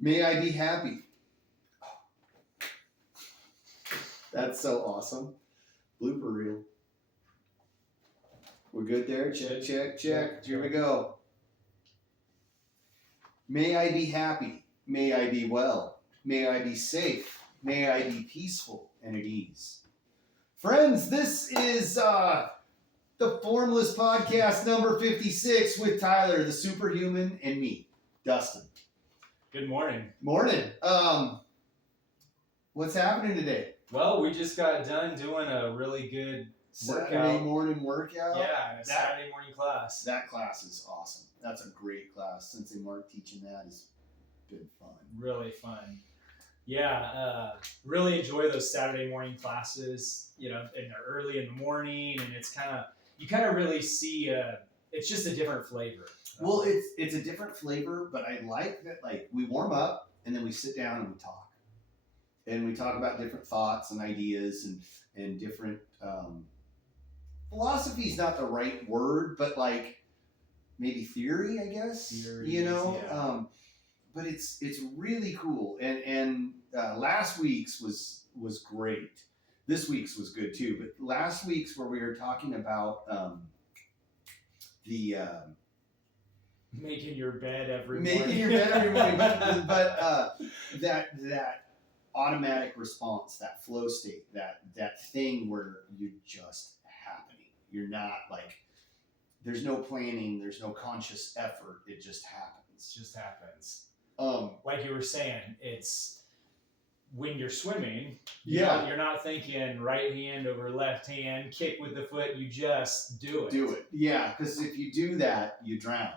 May I be happy. That's so awesome. Blooper reel. We're good there? Check, check, check. Here we go. May I be happy. May I be well. May I be safe. May I be peaceful and at ease. Friends, this is the Formless Podcast number 56 with Tyler, the superhuman, and me, Dustin. Good morning. Morning. What's happening today? Well, we just got done doing a really good Saturday morning workout. Yeah, a Saturday morning class. That class is awesome. That's a great class. Sensei Mark teaching that has been fun. Really fun. Yeah, really enjoy those Saturday morning classes, early in the morning, and you kind of really see, it's just a different flavor. Well, it's a different flavor, but I like that, we warm up and then we sit down and we talk. And we talk about different thoughts and ideas and different, philosophy is not the right word, but maybe theory, I guess, Theories, yeah. But it's really cool. And last week's was great. This week's was good too. But last week's where we were talking about making your bed every morning. Making your bed every morning. But that automatic response, that flow state, that thing where you're just happening. You're not there's no planning, there's no conscious effort. It just happens. It just happens. Like you were saying, it's when you're swimming, you're not thinking right hand over left hand, kick with the foot, you just do it. Do it. Yeah, because if you do that, you drown.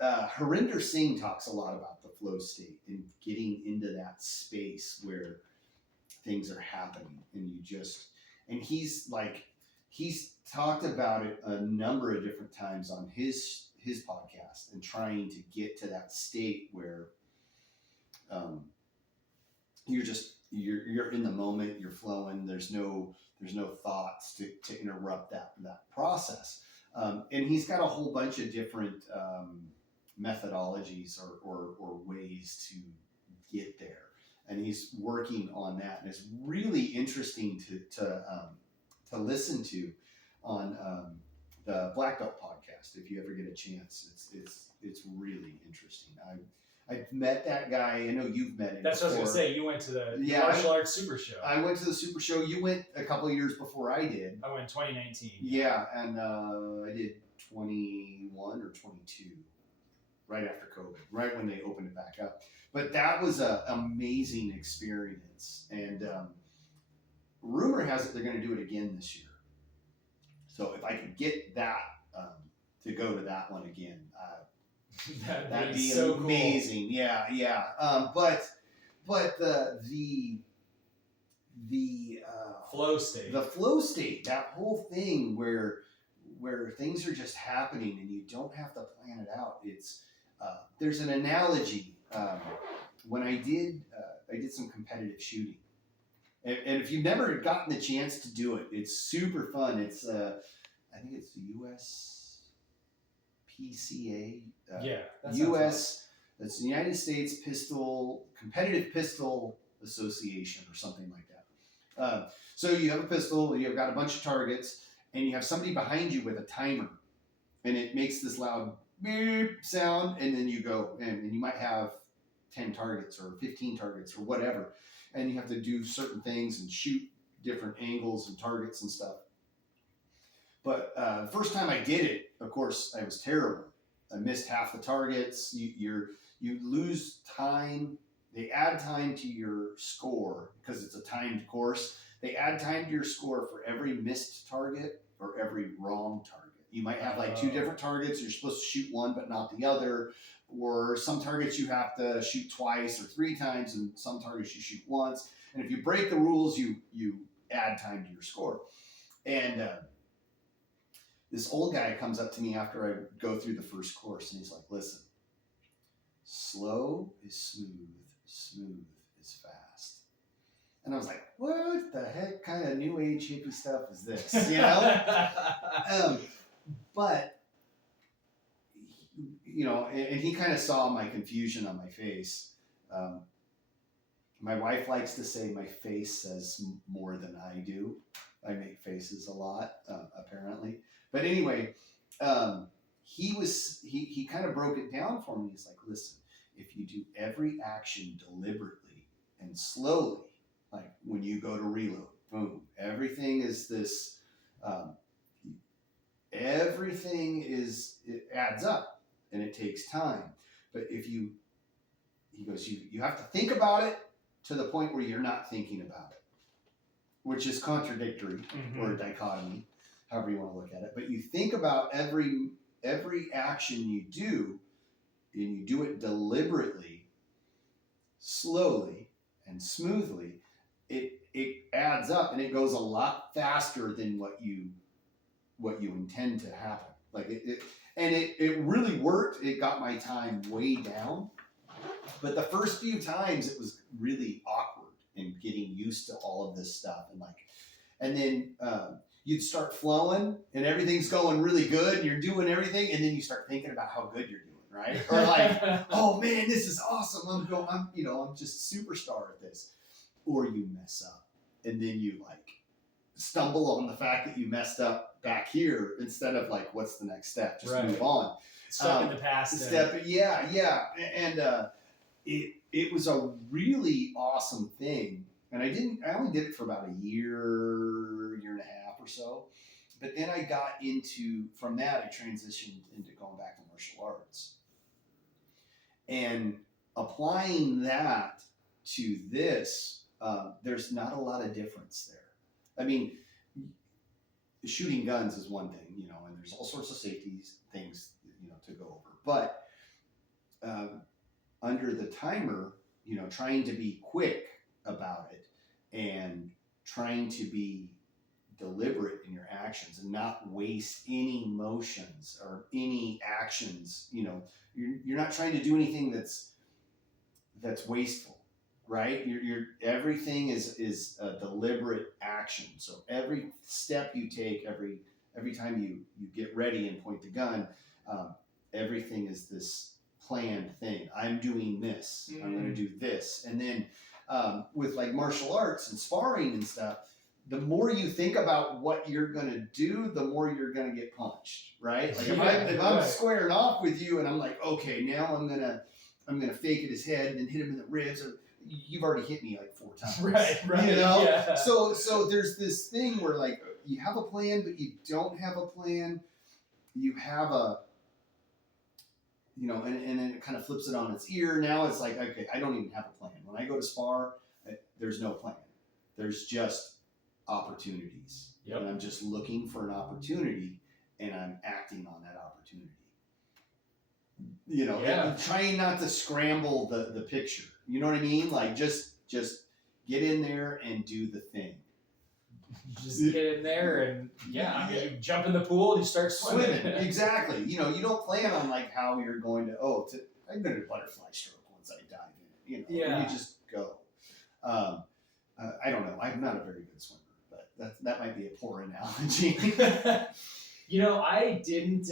Harinder Singh talks a lot about the flow state and getting into that space where things are happening and he's talked about it a number of different times on his podcast and trying to get to that state where you're in the moment, you're flowing, there's no thoughts to interrupt that process. And he's got a whole bunch of different methodologies or ways to get there. And he's working on that. And it's really interesting to listen to on the Black Belt podcast. If you ever get a chance, it's really interesting. I've met that guy. I know you've met him. That's what I was going to say. You went to the Martial Arts Super Show. I went to the Super Show. You went a couple of years before I did. I went 2019. Yeah, and I did 21 or 22 right after COVID, right when they opened it back up. But that was an amazing experience. And rumor has it they're going to do it again this year. So if I could get that to go to that one again, that'd be so amazing. Cool. Yeah. But the flow state. The flow state, that whole thing where things are just happening and you don't have to plan it out. It's there's an analogy. When I did some competitive shooting, and if you've never gotten the chance to do it, it's super fun. It's I think it's the USPCA. That's the United States Competitive Pistol Association or something like that. So you have a pistol, you've got a bunch of targets, and you have somebody behind you with a timer, and it makes this loud beep sound, and then you go, and you might have 10 targets or 15 targets or whatever, and you have to do certain things and shoot different angles and targets and stuff. But the first time I did it, of course, I was terrible. I missed half the targets. You lose time. They add time to your score because it's a timed course. They add time to your score for every missed target or every wrong target. You might have two different targets. You're supposed to shoot one, but not the other. Or some targets you have to shoot twice or 3 times, and some targets you shoot once. And if you break the rules, you add time to your score. And this old guy comes up to me after I go through the first course, and he's like, "Listen, slow is smooth, smooth is fast." And I was like, "What the heck kind of new age hippie stuff is this?" But and he kind of saw my confusion on my face. My wife likes to say my face says more than I do. I make faces a lot, apparently. But anyway, he kind of broke it down for me. He's like, listen, if you do every action deliberately and slowly, like when you go to reload, boom, everything is this, it adds up and it takes time. But he goes, you have to think about it to the point where you're not thinking about it, which is contradictory or a dichotomy, however you want to look at it. But you think about every action you do, and you do it deliberately, slowly, and smoothly, it adds up and it goes a lot faster than what you intend to happen. Like it really worked. It got my time way down. But the first few times it was really awkward in getting used to all of this stuff, and then you'd start flowing and everything's going really good and you're doing everything, and then you start thinking about how good you're doing, right? Or like, oh man, this is awesome. I'm just superstar at this. Or you mess up and then you like stumble on the fact that you messed up back here instead of like, what's the next step? Just move on. Stuck in the past. Yeah. And it was a really awesome thing. And I only did it for about a year and a half or so. But then from that, I transitioned into going back to martial arts. And applying that to this, there's not a lot of difference there. I mean, shooting guns is one thing, and there's all sorts of safety things, to go over. But under the timer, trying to be quick about it and trying to be deliberate in your actions and not waste any motions or any actions. You're not trying to do anything that's wasteful, right? Everything is a deliberate action. So every step you take, every time you get ready and point the gun, everything is this planned thing. I'm doing this. I'm going to do this. And then with like martial arts and sparring and stuff, the more you think about what you're going to do, the more you're going to get punched, right? Like if I'm squaring off with you and I'm like, okay, now I'm going to fake at his head and then hit him in the ribs. Or you've already hit me like 4 times. Right. Yeah. So there's this thing where like you have a plan, but you don't have a plan. You have and then it kind of flips it on its ear. Now it's like, okay, I don't even have a plan. When I go to spar, there's no plan. There's just opportunities. Yep. And I'm just looking for an opportunity and I'm acting on that opportunity. And trying not to scramble the picture. You know what I mean? Like just get in there and do the thing. Just get in there and you jump in the pool and you start swimming. Exactly. You don't plan on like how you're going to I'm going to butterfly stroke once I dive in. You just go. I don't know. I'm not a very good swimmer, but that might be a poor analogy. I didn't.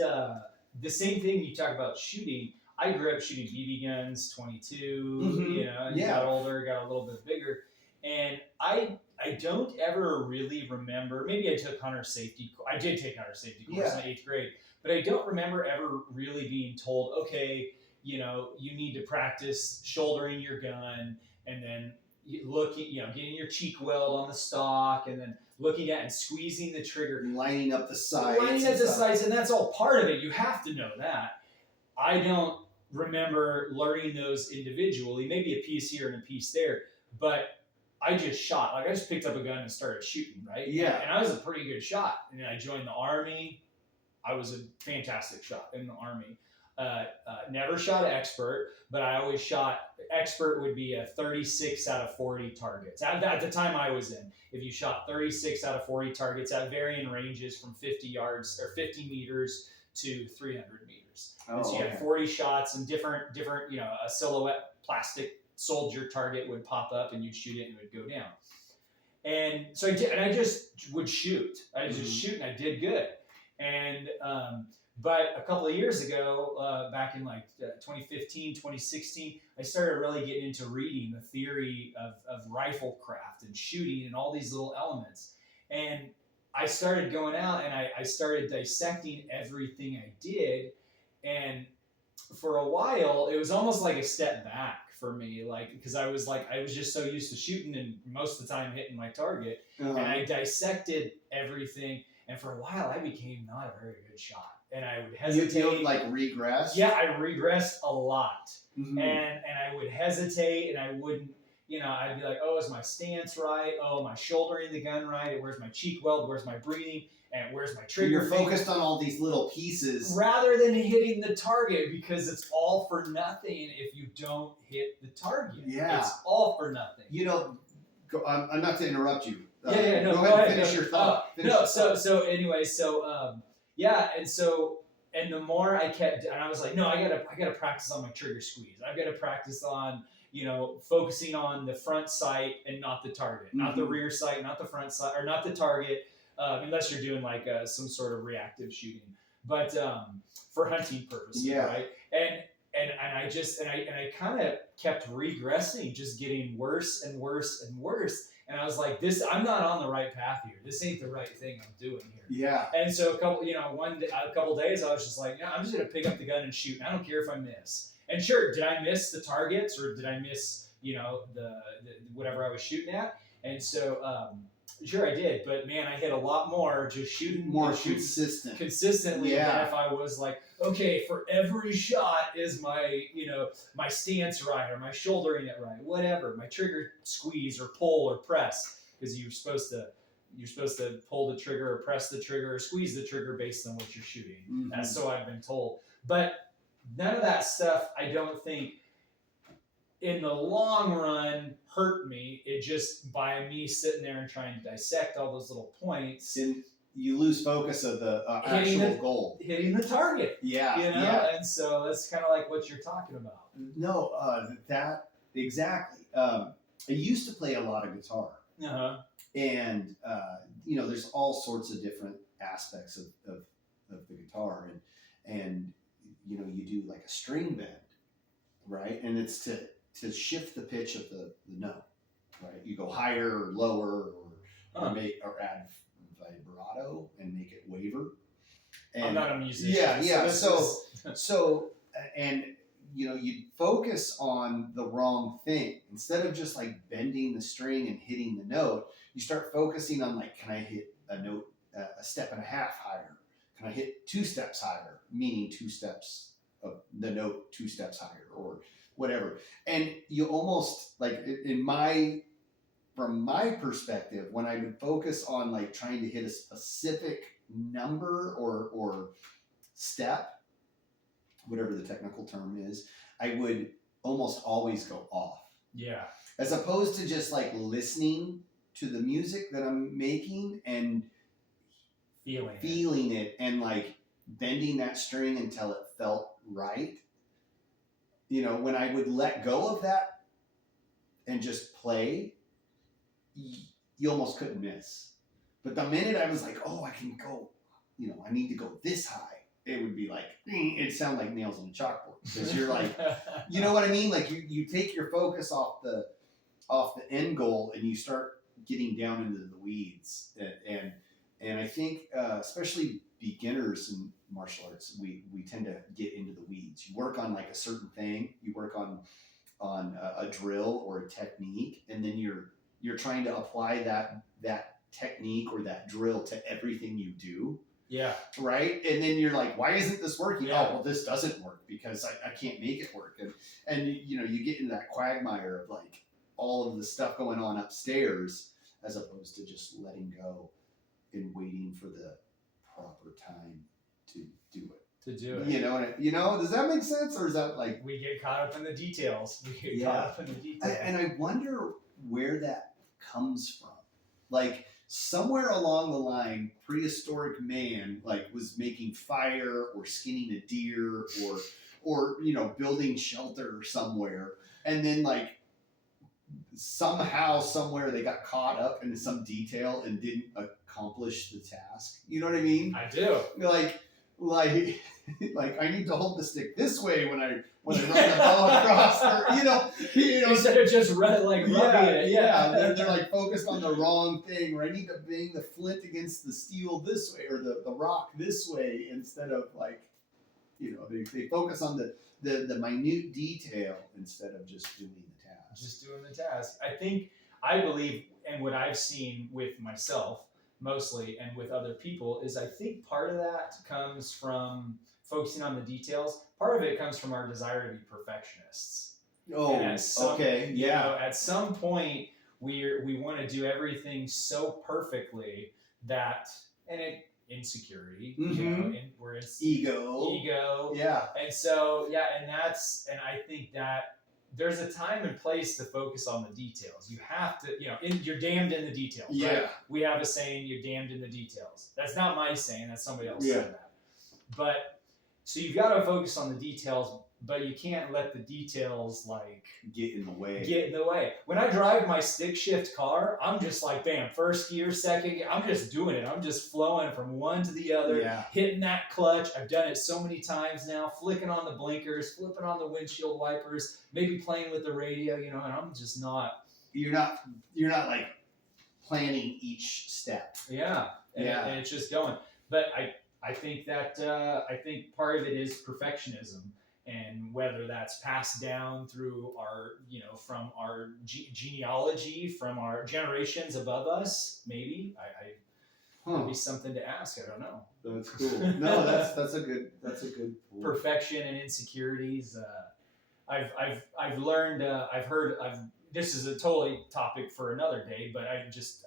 The same thing you talk about shooting. I grew up shooting BB guns, 22. Got older, got a little bit bigger, and I don't ever really remember. Maybe I took hunter safety. I did take hunter safety course in 8th grade, but I don't remember ever really being told, okay, you need to practice shouldering your gun, and then getting your cheek weld on the stock, and then looking at and squeezing the trigger, and lining up the sights. And that's all part of it. You have to know that. I don't remember learning those individually. Maybe a piece here and a piece there, but I just shot. Like I just picked up a gun and started shooting, right? Yeah. And I was a pretty good shot. And then I joined the Army. I was a fantastic shot in the Army. Never shot expert, but I always shot. Expert would be a 36 out of 40 targets. At the time I was in, if you shot 36 out of 40 targets at varying ranges from 50 yards or 50 meters to 300 meters. And so you had 40 shots and different, a silhouette plastic soldier target would pop up and you'd shoot it and it would go down. And so I did, and I just would shoot. I just shoot and I did good. And But a couple of years ago, back in like 2015, 2016, I started really getting into reading the theory of rifle craft and shooting and all these little elements. And I started going out and I started dissecting everything I did. And for a while, it was almost like a step back for me, like because I was just so used to shooting and most of the time hitting my target, and I dissected everything. And for a while, I became not a very good shot, and I would hesitate. You like regress? Yeah, I regressed a lot, Mm-hmm. and I would hesitate, and I wouldn't. I'd be like, oh, is my stance right? Oh, am I shouldering the gun right? Where's my cheek weld? Where's my breathing? And where's my trigger? You're focused on all these little pieces rather than hitting the target, because it's all for nothing if you don't hit the target. Yeah. It's all for nothing. I'm not to interrupt you. No, go ahead and finish your thought. And the more I kept, and I was like, no, I gotta practice on my trigger squeeze. I've got to practice on, focusing on the front sight and not the target, not the rear sight, not the front sight, or not the target. Unless you're doing like some sort of reactive shooting, but for hunting purposes, right? And I kind of kept regressing, just getting worse and worse and worse. And I was like, I'm not on the right path here. This ain't the right thing I'm doing here. Yeah. And so a couple days, I was just like, I'm just gonna pick up the gun and shoot. And I don't care if I miss. And sure, did I miss the targets or did I miss the whatever I was shooting at? And so. Sure, I did, but man, I hit a lot more just shooting consistently than if I was like, okay, for every shot is my my stance right or my shouldering it right, whatever, my trigger squeeze or pull or press, because you're supposed to pull the trigger or press the trigger or squeeze the trigger based on what you're shooting. Mm-hmm. That's so I've been told, but none of that stuff I don't think in the long run hurt me. It just, by me sitting there and trying to dissect all those little points, and you lose focus of the actual goal, hitting the target. Yeah, And so that's kind of like what you're talking about. No, that exactly. I used to play a lot of guitar, and there's all sorts of different aspects of the guitar, and you do like a string bend, right? And it's to shift the pitch of the note, right? You go higher or lower or add vibrato and make it waver. And I'm not a musician. Yeah. So you focus on the wrong thing. Instead of just like bending the string and hitting the note, you start focusing on like, can I hit a note a step and a half higher? Can I hit 2 steps higher? Meaning 2 steps of the note 2 steps higher, or whatever. And you almost like from my perspective, when I would focus on like trying to hit a specific number or step, whatever the technical term is, I would almost always go off. Yeah. As opposed to just like listening to the music that I'm making and feeling it and like bending that string until it felt right. When I would let go of that and just play, you almost couldn't miss. But the minute I was like, oh, I can go, I need to go this high, it would be like, it'd sound like nails on a chalkboard. Because you're like, you know what I mean? Like you take your focus off the end goal and you start getting down into the weeds. And I think, especially beginners in martial arts, we tend to get into the weeds. You work on like a certain thing, you work on a drill or a technique, and then you're trying to apply that technique or that drill to everything you do. Yeah. Right? And then you're like, why isn't this working? Yeah. Oh, well, this doesn't work because I can't make it work. And you get into that quagmire of like all of the stuff going on upstairs as opposed to just letting go and waiting for the proper time to do it. Does that make sense? Or is that like... We get caught up in the details. And I wonder where that comes from. Like somewhere along the line, prehistoric man like was making fire or skinning a deer or building shelter somewhere. And then like somehow, somewhere they got caught up in some detail and didn't accomplish the task. You know what I mean? I do. Like, like I need to hold the stick this way when I run the ball across, or Instead of just rubbing it. Yeah. They're like focused on the wrong thing, or I need to bang the flint against the steel this way, or the rock this way, instead of like, they focus on the minute detail instead of just doing the task. Just doing the task. I believe, and what I've seen with myself mostly and with other people is I think part of that comes from focusing on the details. Part of it comes from our desire to be perfectionists. Oh, okay. Yeah. At some point, we want to do everything so perfectly that, insecurity, Mm-hmm. and we're in Ego. Yeah. And so, and I think that there's a time and place to focus on the details. You have to, you're damned in the details. Yeah. Right? We have a saying, you're damned in the details. That's not my saying, that's somebody else Yeah. said that. But, so you've got to focus on the details, but you can't let the details get in the way. When I drive my stick shift car, I'm just like, bam, first gear, second gear, I'm just doing it. I'm just flowing from one to the other, hitting that clutch. I've done it so many times now, flicking on the blinkers, flipping on the windshield wipers, maybe playing with the radio, and I'm just not. You're not like planning each step. Yeah. And it's just going. But I think that part of it is perfectionism. And whether that's passed down through our, from our genealogy, from our generations above us, maybe that'd be something to ask. I don't know. That's cool. No, that's a good point. Perfection and insecurities. I've learned. This is a totally topic for another day, but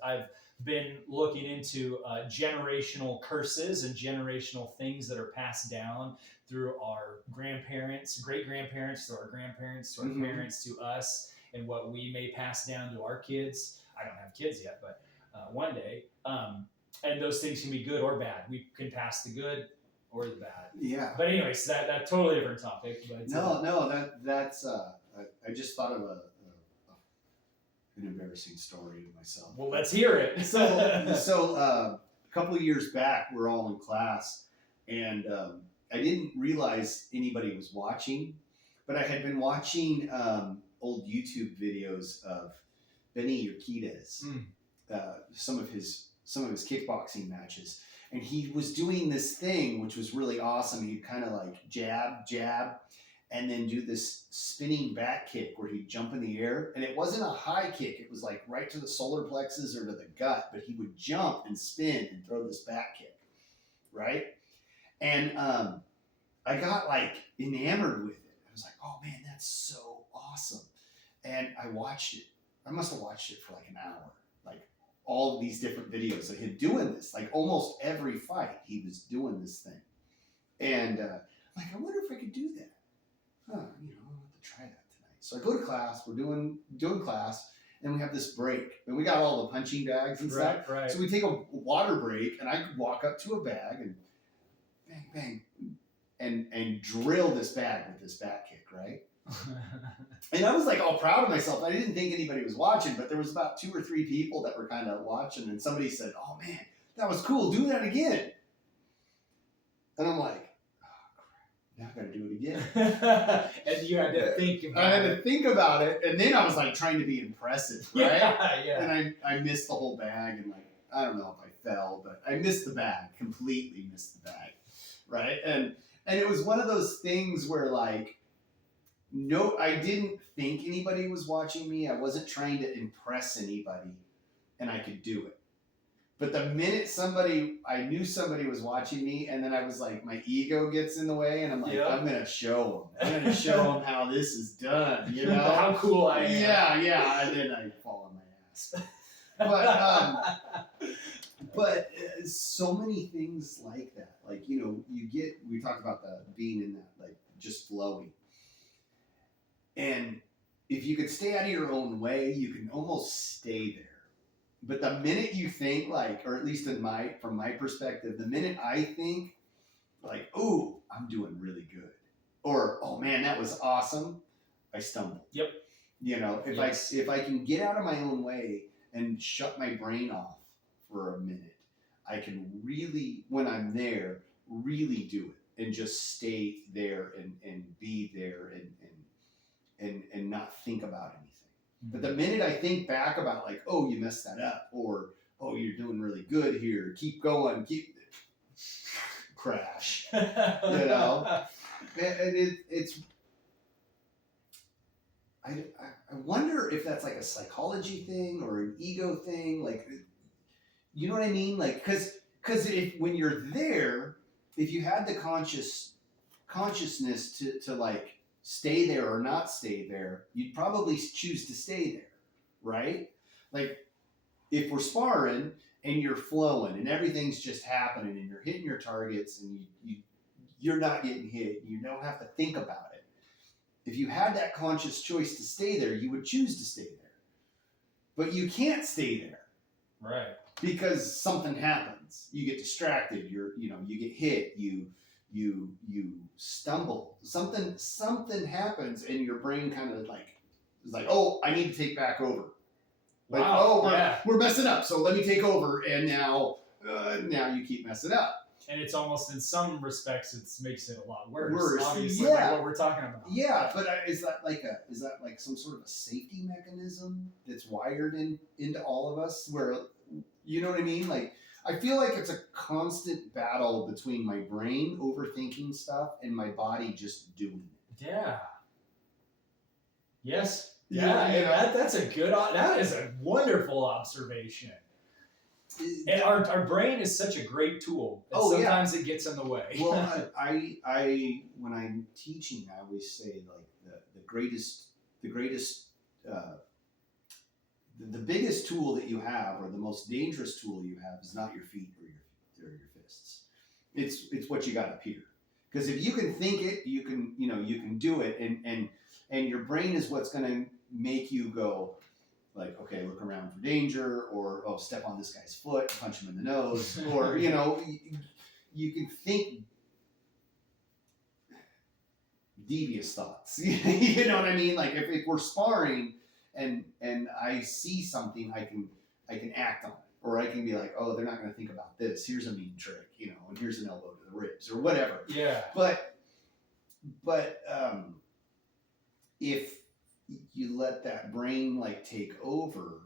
I've been looking into generational curses and generational things that are passed down through our grandparents, great-grandparents, to our grandparents, to our Mm-hmm. parents, to us, and what we may pass down to our kids. I don't have kids yet, but one day. And those things can be good or bad. We can pass the good or the bad. Yeah. But anyways, that totally different topic. But that's I just thought of an embarrassing story of myself. Well, let's hear it. So a couple of years back, we're all in class, and I didn't realize anybody was watching, but I had been watching old YouTube videos of Benny Urquidez, some of his kickboxing matches, and he was doing this thing which was really awesome. He'd kind of like jab, and then do this spinning back kick where he'd jump in the air, and it wasn't a high kick; it was like right to the solar plexus or to the gut. But he would jump and spin and throw this back kick, right? And I got like enamored with it. I was like, oh man, that's so awesome. And I watched it. I must have watched it for like an hour. Like all of these different videos of him doing this. Like almost every fight, he was doing this thing. And I wonder if I could do that. I'll have to try that tonight. So I go to class. We're doing class. And we have this break. And we got all the punching bags and stuff. Right. So we take a water break, and I walk up to a bag and bang, bang, and drill this bag with this back kick, right? And I was like all proud of myself. I didn't think anybody was watching, but there was about 2 or 3 people that were kind of watching, and somebody said, oh man, that was cool. Do that again. And I'm like, oh crap, now I got to do it again. And you had to think about it. I had to think about it, and then I was like trying to be impressive, right? Yeah. And I missed the whole bag, and like, I don't know if I fell, but I missed the bag, completely missed the bag, right? And it was one of those things where like, no, I didn't think anybody was watching me. I wasn't trying to impress anybody, and I could do it. But the minute I knew somebody was watching me, and then I was like, my ego gets in the way, and I'm like, I'm going to show them. I'm going to show them how this is done, How cool I am. Yeah. And then I fall on my ass. But so many things like that. Like, we talked about being in that, like, just flowing. And if you could stay out of your own way, you can almost stay there. But the minute you think like, or at least from my perspective, the minute I think like, oh, I'm doing really good, or oh man, that was awesome, I stumble. Yep. If I can get out of my own way and shut my brain off for a minute, I can really, when I'm there, really do it and just stay there and be there and not think about anything. But the minute I think back about like, oh, you messed that up, or oh, you're doing really good here, keep going, keep crash, you know, and it's. I wonder if that's like a psychology thing or an ego thing, like, you know what I mean, like because if when you're there, if you had the consciousness to like stay there or not stay there, you'd probably choose to stay there, right? Like if we're sparring and you're flowing and everything's just happening and you're hitting your targets and you're not getting hit, you don't have to think about it. If you had that conscious choice to stay there, you would choose to stay there. But you can't stay there. Right. Because something happens. You get distracted, you get hit, you stumble. Something happens and your brain kind of like is like, "Oh, I need to take back over." Like, wow. "Oh, we're messing up, so let me take over." And now you keep messing up. And it's almost in some respects, it makes it a lot worse. Obviously, yeah. like what we're talking about. Yeah, but is that like some sort of a safety mechanism that's wired into all of us? Where, you know what I mean? Like, I feel like it's a constant battle between my brain overthinking stuff and my body just doing it. Yeah. Yes. Yeah. Yeah. That is a wonderful observation. And our brain is such a great tool. And sometimes it gets in the way. Well, I when I'm teaching, I always say like the biggest tool that you have, or the most dangerous tool you have, is not your feet or your fists. It's what you got up here. Because if you can think it, you can do it, and your brain is what's going to make you go. Like, okay, look around for danger, or, oh, step on this guy's foot, punch him in the nose, or, you can think devious thoughts. You know what I mean? Like, if we're sparring and I see something, I can act on it. Or I can be like, oh, they're not going to think about this. Here's a mean trick, and here's an elbow to the ribs, or whatever. Yeah. But if you let that brain like take over,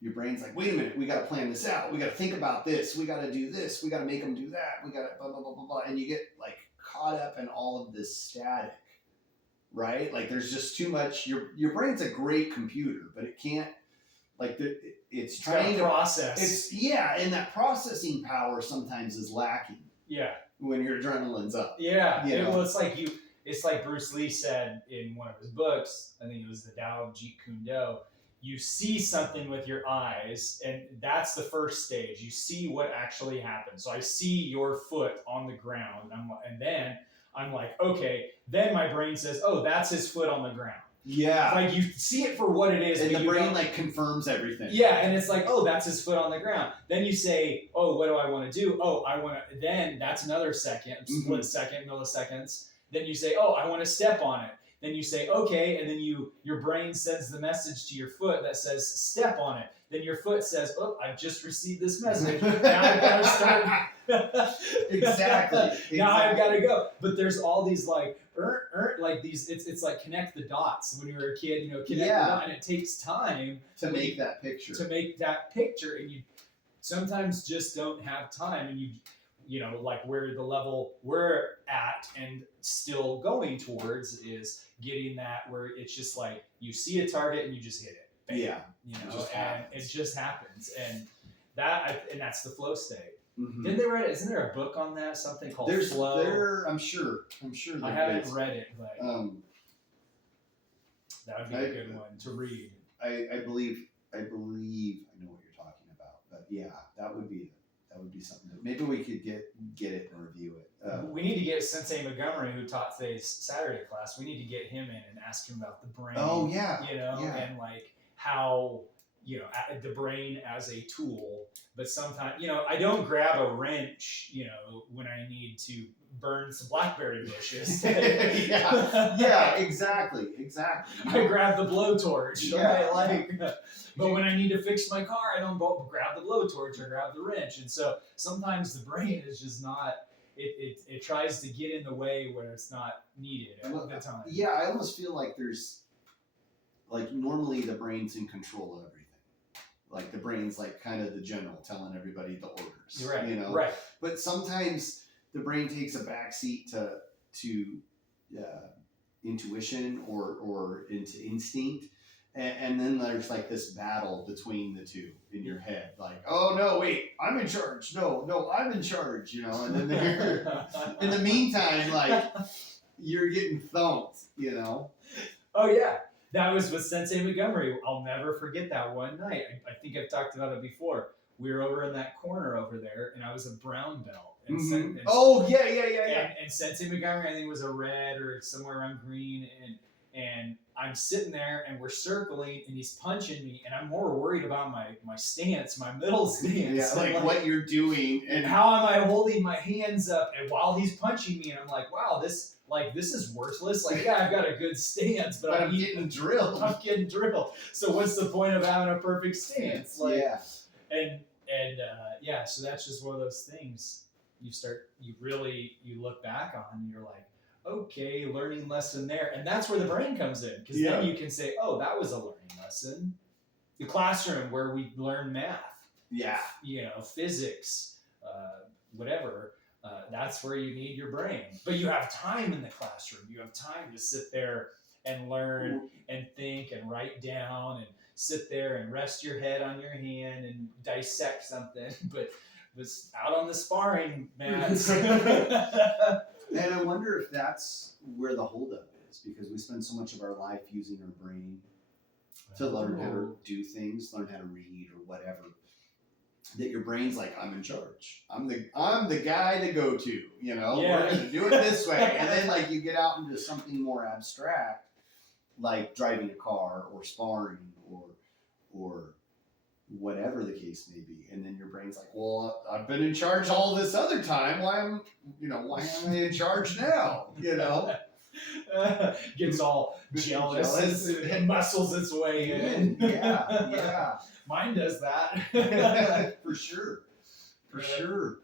your brain's like, wait a minute, we got to plan this out. We got to think about this. We got to do this. We got to make them do that. We got to blah, blah, blah, blah, blah. And you get like caught up in all of this static, right? Like there's just too much. Your brain's a great computer, but it can't, like it's trying to process. And that processing power sometimes is lacking. Yeah. When your adrenaline's up. Yeah. Well, it's like Bruce Lee said in one of his books, I think it was the Tao of Jeet Kune Do, you see something with your eyes, and that's the first stage. You see what actually happens. So I see your foot on the ground, and then I'm like, okay, then my brain says, oh, that's his foot on the ground. Yeah. Like you see it for what it is. And the brain like confirms everything. Yeah, and it's like, oh, that's his foot on the ground. Then you say, oh, what do I want to do? Oh, then that's another second, split second, milliseconds. Then you say, oh, I want to step on it. Then you say, okay, and then your brain sends the message to your foot that says, step on it. Then your foot says, oh, I've just received this message. Now I've got to start. Exactly. Now I've got to go. But there's all these like, like these, it's like connect the dots. When you were a kid, connect the dots, and it takes time to make that picture. And you sometimes just don't have time, and like where the level we're at and still going towards is getting that where it's just like you see a target and you just hit it. Bam, yeah. It just happens. And that's the flow state. Mm-hmm. Didn't they write it? Isn't there a book on that? Something called Flow? I'm sure. I haven't read it, but that would be a good one to read. I believe I know what you're talking about, but yeah, that would be something that maybe we could get it and review it. We need to get Sensei Montgomery, who taught today's Saturday class. We need to get him in and ask him about the brain. Oh yeah, and like how the brain as a tool. But sometimes I don't grab a wrench when I need to burn some blackberry bushes. yeah, exactly. I grab the blowtorch. Right? But when I need to fix my car, I don't grab the blowtorch or grab the wrench. And so sometimes the brain is just not. it tries to get in the way where it's not needed at the time. Yeah, I almost feel like there's like normally the brain's in control of everything. Like the brain's like kind of the general telling everybody the orders, Right, you know. right. But sometimes the brain takes a backseat to intuition or into instinct, and then there's like this battle between the two in your head. Like, oh no, wait, I'm in charge. No, I'm in charge. You know, and then in the meantime, like you're getting thumped. You know. Oh yeah. That was with Sensei Montgomery. I'll never forget that one night. I think I've talked about it before. We were over in that corner over there, and I was a brown belt. And and Sensei Montgomery, I think, was a red or somewhere around green. And I'm sitting there, and we're circling, and he's punching me, and I'm more worried about my stance, my middle stance. Yeah, like what you're doing. And how am I holding my hands up and while he's punching me, and I'm like, wow, this is worthless. Like, yeah, I've got a good stance, but I'm getting drilled. I'm getting drilled. So what's the point of having a perfect stance? Like, yeah. And so that's just one of those things you look back on, and you're like, okay, learning lesson there. And that's where the brain comes in, because then you can say, oh, that was a learning lesson. The classroom where we learn math, physics, whatever. That's where you need your brain. But you have time in the classroom. You have time to sit there and learn and think and write down and sit there and rest your head on your hand and dissect something. But was out on the sparring mats. And I wonder if that's where the holdup is, because we spend so much of our life using our brain to learn how to do things, learn how to read or whatever, that your brain's like, I'm in charge. I'm the guy to go to, you know, we're going to do it this way. And then like you get out into something more abstract, like driving a car or sparring or whatever the case may be. And then your brain's like, well, I've been in charge all this other time. Why am I in charge now? You know? Gets all jealous and muscles its way in. Yeah. Mine does that. For sure.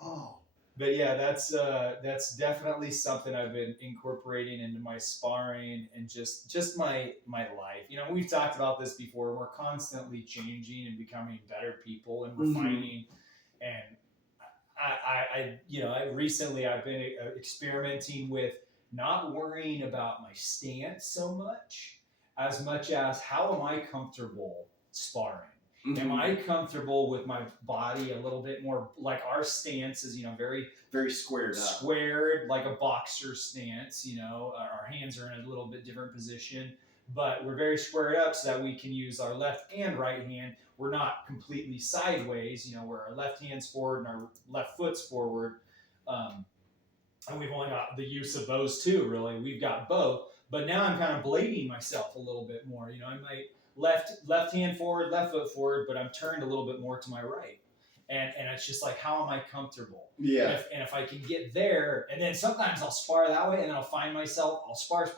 Oh. But yeah, that's definitely something I've been incorporating into my sparring and just my life. You know, we've talked about this before. We're constantly changing and becoming better people and refining. And I recently I've been experimenting with not worrying about my stance so much as how am I comfortable sparring. Am I comfortable with my body a little bit more, like our stance is, very, very squared up. Squared, like a boxer stance, our hands are in a little bit different position, but we're very squared up so that we can use our left and right hand. We're not completely sideways, where our left hand's forward and our left foot's forward. And we've only got the use of those two, really. We've got both, but now I'm kind of blading myself a little bit more. I might left hand forward, left foot forward, but I'm turned a little bit more to my right. And it's just like, how am I comfortable? Yeah. And if I can get there, and then sometimes I'll spar that way, and then I'll find myself, I'll spar,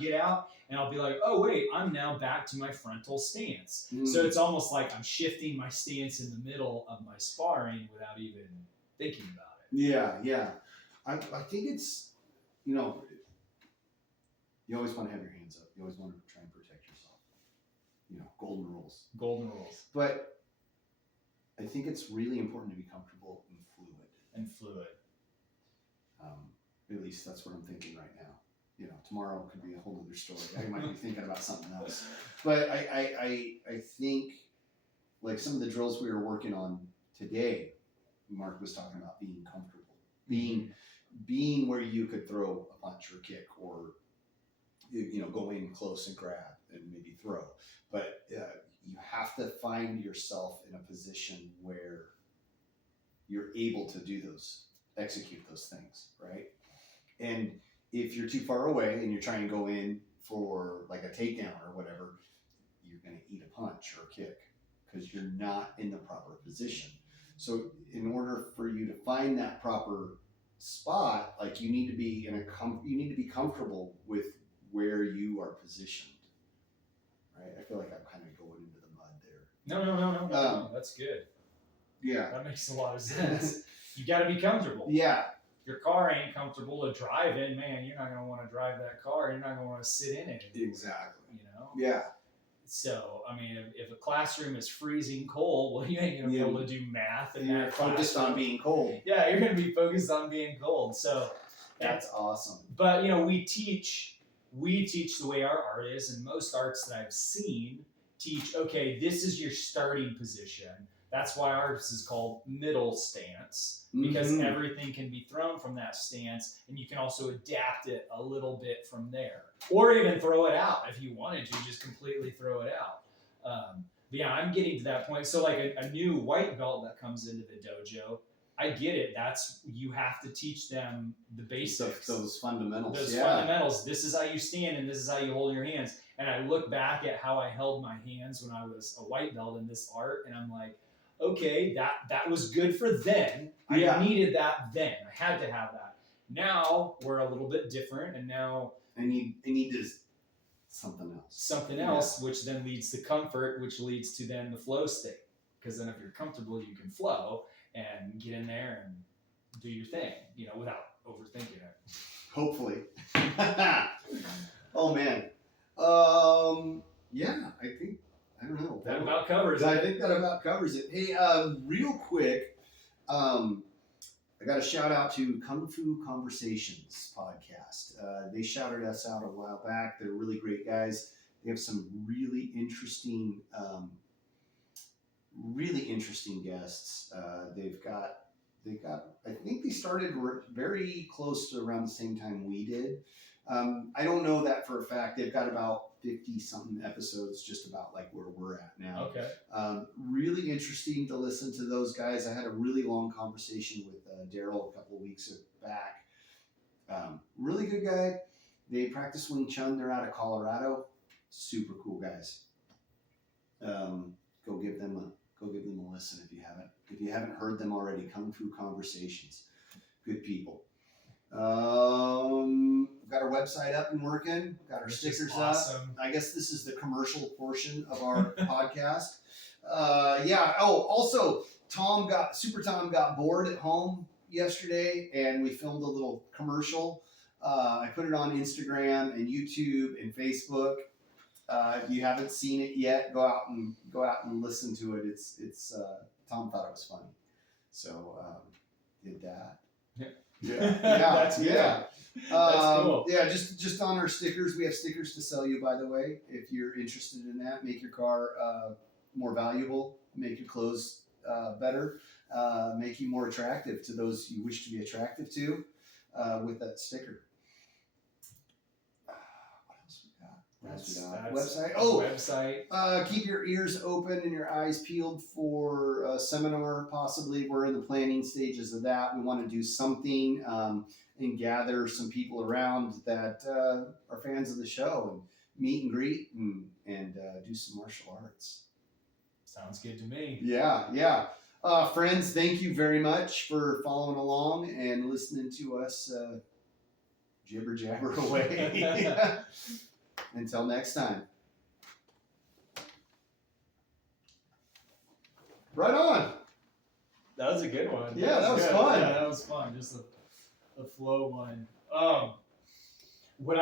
get out, and I'll be like, oh, wait, I'm now back to my frontal stance. So it's almost like I'm shifting my stance in the middle of my sparring without even thinking about it. Yeah. I think it's, you always want to have your hands up. You always want to try and protect yourself. Golden rules. But I think it's really important to be comfortable and fluid. At least that's what I'm thinking right now. Tomorrow could be a whole other story. I might be thinking about something else. But I think like some of the drills we were working on today, Mark was talking about being comfortable, being where you could throw a punch or kick or go in close and grab and maybe throw. But you have to find yourself in a position where you're able to execute those things, right? And if you're too far away and you're trying to go in for like a takedown or whatever, you're going to eat a punch or a kick because you're not in the proper position. So in order for you to find that proper spot, like you need to be comfortable with where you are positioned. Right? I feel like I'm kind of going into the mud there. No. That's good. Yeah. That makes a lot of sense. You got to be comfortable. Yeah. your car ain't comfortable to drive in, man, you're not going to want to drive that car. You're not going to want to sit in it. Exactly. You know? Yeah. So, I mean, if a classroom is freezing cold, well, you ain't going to be able to do math in You're that focused on being cold. Yeah, you're going to be focused on being cold. So that's awesome. But, you know, we teach the way our art is, and most arts that I've seen teach, okay, this is your starting position. That's why ours is called middle stance, because everything can be thrown from that stance, and you can also adapt it a little bit from there. Or even throw it out if you wanted to, just completely throw it out. But yeah, I'm getting to that point. So like a new white belt that comes into the dojo, I get it. You have to teach them the basics. Those fundamentals. Those fundamentals. This is how you stand and this is how you hold your hands. And I look back at how I held my hands when I was a white belt in this art, and I'm like, okay, that was good for then. I needed that then. I had to have that. Now we're a little bit different, and now I need this something else. Something else, which then leads to comfort, which leads to then the flow state. Because then if you're comfortable, you can flow and get in there and do your thing, you know, without overthinking it. Hopefully. Oh man. Yeah, I don't know. That about covers it. I think that about covers it. Hey, real quick, I got a shout out to Kung Fu Conversations podcast. They shouted us out a while back. They're really great guys. They have some really interesting guests. They've got. I think they started very close to around the same time we did. I don't know that for a fact. They've got about 50-something episodes just about like where we're at now. Okay. Really interesting to listen to those guys. I had a really long conversation with Daryl a couple of weeks back. Really good guy. They practice Wing Chun. They're out of Colorado. Super cool guys. Go give them a listen if you haven't heard them already. Kung Fu Conversations. Good people. Got our website up and working. Got our stickers up. I guess this is the commercial portion of our podcast. Yeah. Oh, also, Super Tom got bored at home yesterday, and we filmed a little commercial. I put it on Instagram and YouTube and Facebook. If you haven't seen it yet, go out and listen to it. It's Tom thought it was funny, so did that. That's cool. Yeah, just on our stickers. We have stickers to sell you, by the way. If you're interested in that, make your car more valuable, make your clothes better, make you more attractive to those you wish to be attractive to with that sticker. Website. Website. Keep your ears open and your eyes peeled for a seminar. Possibly, we're in the planning stages of that. We want to do something and gather some people around that are fans of the show and meet and greet and do some martial arts. Sounds good to me. Yeah. Friends, thank you very much for following along and listening to us jibber jabber away. Until next time. Right on. That was a good one. Yeah, that was fun. Yeah, that was fun. Just a flow one. What